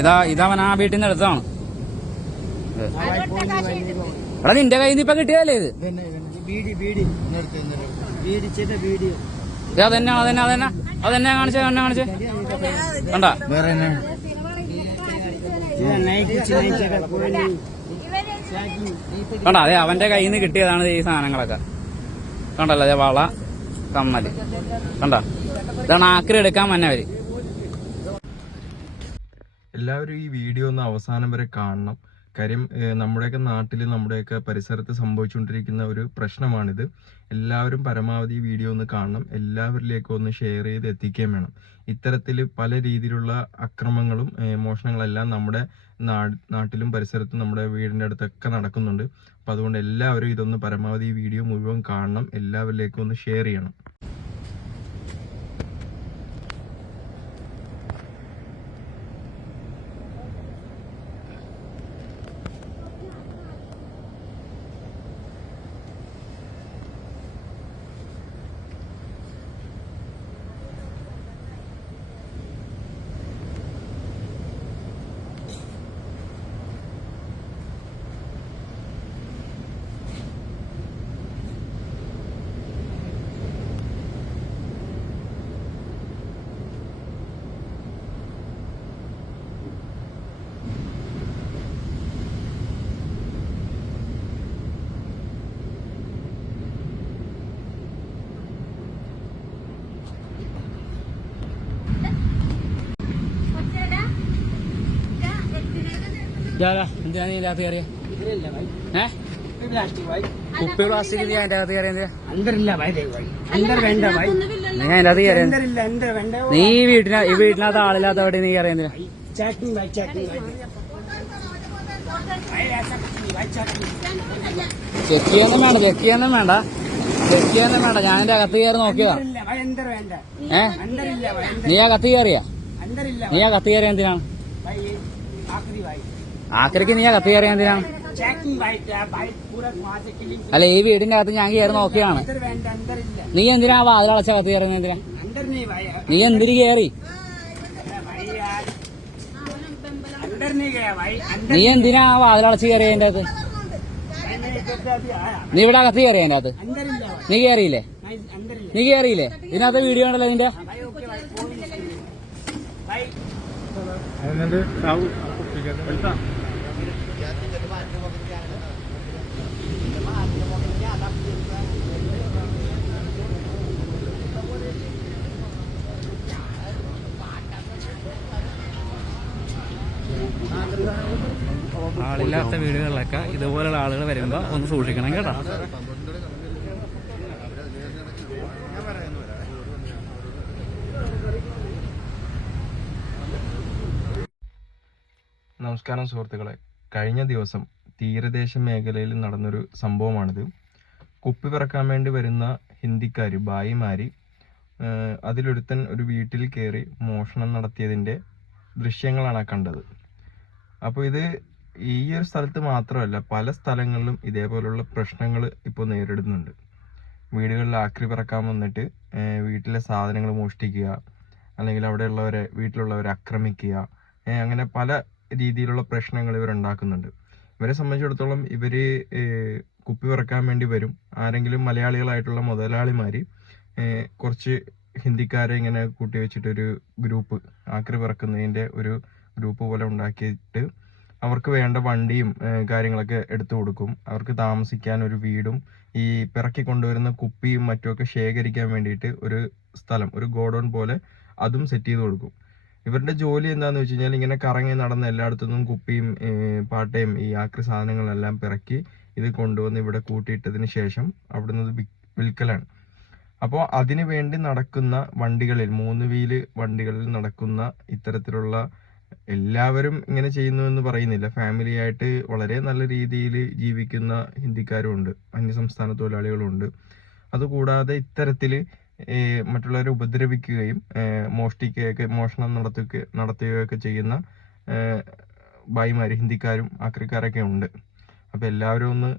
ഇതാ ഇതവൻ ആ വീട്ടിൽ നിന്ന് എടുത്തതാണ്. എടാ നിന്റെ കയ്യിൽ നിന്ന് ഇപ്പൊ കിട്ടിയതല്ലേ ഇത്? ബീഡി ബീഡി. നിർത്തി ബീഡി ചെയ്ത വീഡിയോ. ഇത് അതന്നെ അതന്നെ അതന്നെ. അതന്നെ കാണിച്ചേ എന്നെ കാണിച്ചേ. കണ്ട? വേറെ കണ്ട അതെ അവന്റെ കയ്യിൽ നിന്ന് കിട്ടിയതാണ് ഈ സാധനങ്ങളൊക്കെ. കണ്ടല്ലോ അതെ വള കമ്മൽ. കണ്ട? ഇതാണ് ആക്രി എടുക്കാൻ വന്നവര്. എല്ലാവരും ഈ വീഡിയോ ഒന്ന് അവസാനം വരെ കാണണം. കാര്യം നമ്മുടെയൊക്കെ നാട്ടിൽ നമ്മുടെയൊക്കെ പരിസരത്ത് സംഭവിച്ചുകൊണ്ടിരിക്കുന്ന ഒരു പ്രശ്നമാണിത്. എല്ലാവരും പരമാവധി വീഡിയോ ഒന്ന് കാണണം. എല്ലാവരിലേക്കും ഒന്ന് ഷെയർ ചെയ്ത് എത്തിക്കുകയും വേണം. ഇത്തരത്തിൽ പല രീതിയിലുള്ള അക്രമങ്ങളും മോഷണങ്ങളെല്ലാം നമ്മുടെ നാട്ടിലും പരിസരത്തും നമ്മുടെ വീടിന്റെ അടുത്തൊക്കെ നടക്കുന്നുണ്ട്. അപ്പോൾ അതുകൊണ്ട് എല്ലാവരും ഇതൊന്ന് പരമാവധി വീഡിയോ മുഴുവൻ കാണണം. എല്ലാവരിലേക്കും ഒന്ന് ഷെയർ ചെയ്യണം. നീ വീട്ടിന ഈ വീട്ടിനകത്ത് ആളില്ലാത്തവിടെ നീ കയറിയ ചെക്കിയൊന്നും വേണ്ട ചെക്കിയൊന്നും വേണ്ട. ചെക്കിയൊന്നും വേണ്ട. ഞാൻ എന്റെ അകത്ത് കയറി നോക്കിയതാ. ഏ? നീ അകത്ത് കയറിയാ? നീ ആ കത്ത് കയറിയ എന്തിനാണ്? ആക്രയ്ക്ക് നീ കത്തി കയറിയാ എന്തിനാ? അല്ല ഈ വീടിന്റെ അകത്ത് ഞാൻ കയറി നോക്കിയാണ്. നീ എന്തിനാ വാതിലടച്ച കത്തി കയറുന്നത് എന്തിനാ? നീ എന്തിരി കയറി? നീ എന്തിനാ വാതിലടച്ച് കയറിയ അതിന്റെ അകത്ത്? നീ ഇവിടെ കത്തി കയറിയ അതിന്റെ അകത്ത്? നീ കയറിയില്ലേ? നീ കയറിയില്ലേ? ഇതിനകത്ത് വീഡിയോ ഉണ്ടല്ലോ നിന്റെ? അതിനകത്ത് ആളില്ലാത്ത വീടുകളിലൊക്കെ ഇതുപോലെയുള്ള ആളുകൾ വരുമ്പോ ഒന്ന് സൂക്ഷിക്കണം കേട്ടോ. നമസ്കാരം സുഹൃത്തുക്കളെ. കഴിഞ്ഞ ദിവസം തീരദേശ മേഖലയിൽ നടന്നൊരു സംഭവമാണിത്. കുപ്പി പിറക്കാൻ വേണ്ടി വരുന്ന ഹിന്ദിക്കാർ ബായിമാര് ഏഹ്, അതിലൊരുത്തൻ ഒരു വീട്ടിൽ കയറി മോഷണം നടത്തിയതിന്റെ ദൃശ്യങ്ങളാണ് കണ്ടത്. അപ്പോൾ ഇത് ഈ ഒരു സ്ഥലത്ത് മാത്രമല്ല പല സ്ഥലങ്ങളിലും ഇതേപോലുള്ള പ്രശ്നങ്ങൾ ഇപ്പോൾ നേരിടുന്നുണ്ട്. വീടുകളിൽ ആക്രി പിറക്കാൻ വന്നിട്ട് വീട്ടിലെ സാധനങ്ങൾ മോഷ്ടിക്കുക അല്ലെങ്കിൽ അവിടെയുള്ളവരെ വീട്ടിലുള്ളവരെ ആക്രമിക്കുക അങ്ങനെ പല രീതിയിലുള്ള പ്രശ്നങ്ങൾ ഇവർ ഉണ്ടാക്കുന്നുണ്ട്. ഇവരെ സംബന്ധിച്ചിടത്തോളം ഇവർ കുപ്പി പറക്കാൻ വേണ്ടി വരും. ആരെങ്കിലും മലയാളികളായിട്ടുള്ള മുതലാളിമാര് കുറച്ച് ഹിന്ദിക്കാരെ ഇങ്ങനെ കൂട്ടി വെച്ചിട്ടൊരു ഗ്രൂപ്പ് ആക്രി പിറക്കുന്നതിന്റെ ഒരു ഗ്രൂപ്പ് പോലെ ഉണ്ടാക്കിയിട്ട് അവർക്ക് വേണ്ട വണ്ടിയും കാര്യങ്ങളൊക്കെ എടുത്തു കൊടുക്കും. അവർക്ക് താമസിക്കാൻ ഒരു വീടും ഈ പിറക്കി കൊണ്ടുവരുന്ന കുപ്പിയും മറ്റുമൊക്കെ ശേഖരിക്കാൻ വേണ്ടിയിട്ട് ഒരു സ്ഥലം ഒരു ഗോഡൗൺ പോലെ അതും സെറ്റ് ചെയ്ത് കൊടുക്കും. ഇവരുടെ ജോലി എന്താന്ന് വെച്ച് കഴിഞ്ഞാൽ ഇങ്ങനെ കറങ്ങി നടന്ന് എല്ലായിടത്തുനിന്നും കുപ്പിയും പാട്ടയും ഈ ആക്രി സാധനങ്ങളെല്ലാം പിറക്കി ഇത് കൊണ്ടുവന്ന് ഇവിടെ കൂട്ടിയിട്ടതിന് ശേഷം അവിടുന്ന് നിന്ന് വിൽക്കലാണ്. അപ്പോൾ അതിനു വേണ്ടി നടക്കുന്ന വണ്ടികളിൽ മൂന്ന് വീൽ വണ്ടികളിൽ നടക്കുന്ന ഇത്തരത്തിലുള്ള എല്ലാവരും ഇങ്ങനെ ചെയ്യുന്നു എന്ന് പറയുന്നില്ല. ഫാമിലി ആയിട്ട് വളരെ നല്ല രീതിയിൽ ജീവിക്കുന്ന ഹിന്ദിക്കാരും ഉണ്ട് അന്യസംസ്ഥാന തൊഴിലാളികളും ഉണ്ട് അതുകൂടാതെ ഇത്തരത്തിൽ മറ്റുള്ളവരെ ഉപദ്രവിക്കുകയും മോഷ്ടിക്കുകയൊക്കെ മോഷണം നടത്തുക നടത്തുകയൊക്കെ ചെയ്യുന്ന ഭായിമാർ ഹിന്ദിക്കാരും ആക്രിക്കാരൊക്കെ ഉണ്ട്. അപ്പോൾ എല്ലാവരും ഒന്ന്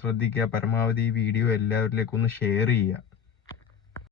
ശ്രദ്ധിക്കുക. പരമാവധി ഈ വീഡിയോ എല്ലാവരിലേക്കും ഒന്ന് ഷെയർ ചെയ്യുക.